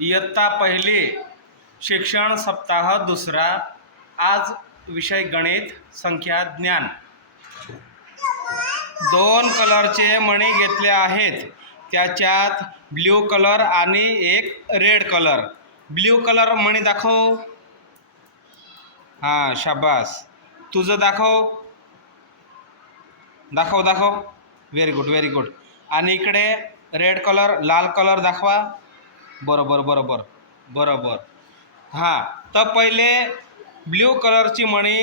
इयत्ता पहिले शिक्षण सप्ताह दुसरा. आज विषय गणित संख्या ज्ञान. दोन कलरचे मणी घेतले आहेत. त्याच्यात ब्ल्यू कलर आणि एक रेड कलर. ब्ल्यू कलर मणी दाखव. हां शाबास. तुझं दाखव. दाखव दाखव. व्हेरी गुड व्हेरी गुड आणि इकडे रेड कलर लाल कलर दाखवा. बरोबर बरोबर बरोबर. हां तर पहिले ब्ल्यू कलरची मणी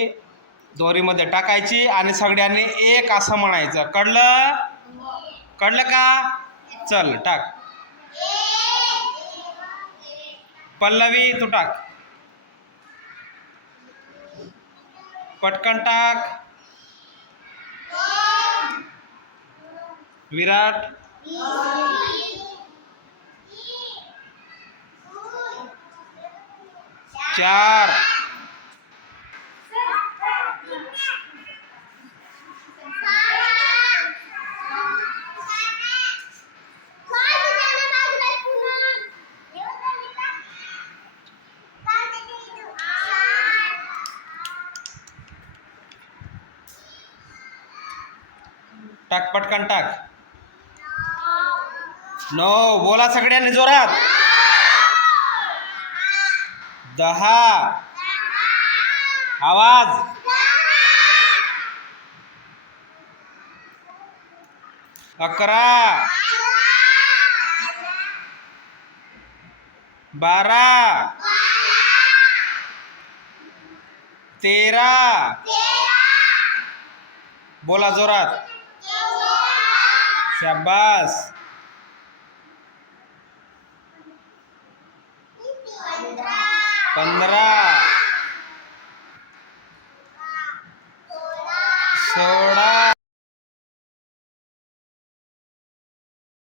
दोरीमध्ये टाकायची आणि सगळ्यांनी एक असं म्हणायचं. कळलं? कळलं का? चल टाक. पल्लवी तू टाक. पटकन टाक. विराट. चार. टाक पटकन टाक. नो बोला सगळ्यांनी जोरात. दहा. आवाज. अकरा. बारा. तेरा. बोला जोरात. शाबास. पंधरा. सोळा.